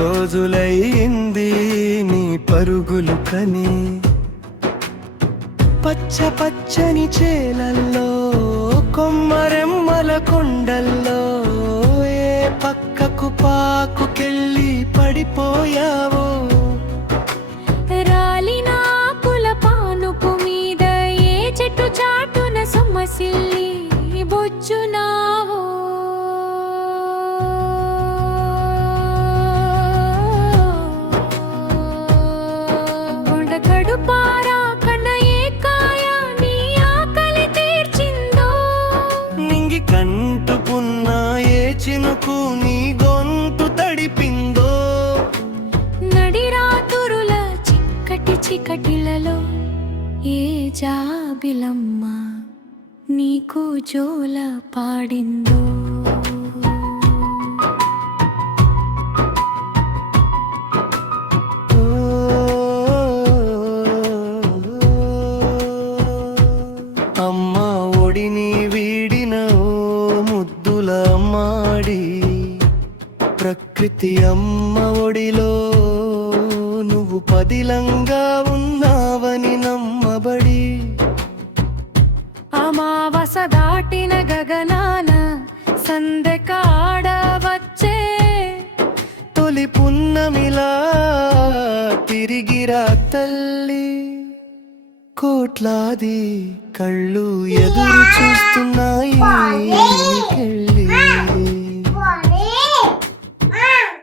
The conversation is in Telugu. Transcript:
రోజులైంది నీ పరుగులు కని, పచ్చ పచ్చని చేలల్లో కొమ్మరెమ్మల కొండల్లో ఏ పక్కకు పాకుకెళ్ళి పడిపోయావో. రాలిన ఆకుల పానుపు మీద ఏ చెట్టు చాటున సొమ్మసిల్లి బొజ్జునావో. గడుపారా కన్న ఏ కాయ నీ ఆకలి తీర్చిందో. నింగి కంటుకున్న ఏ చినుకు నీ గొంతు తడిపిందో. నడిరాతురుల చిక్కటి చికటిలలో ఏ జాబిలమ్మ నీకు జోల పాడిందో. అమ్మ ఒడిని వీడిన ఓ ముద్దుల అమ్మాడి, ప్రకృతి అమ్మ ఒడిలో నువ్వు పదిలంగా ఉన్నావని నమ్మబడి. అమావాస దాటిన గగనాన సందెకాడ వచ్చే తొలి పున్నమిలా తిరిగిరా తల్లి, కోట్లాది కళ్ళు ఎదురు చూస్తున్నాయి నీకెళ్ళి.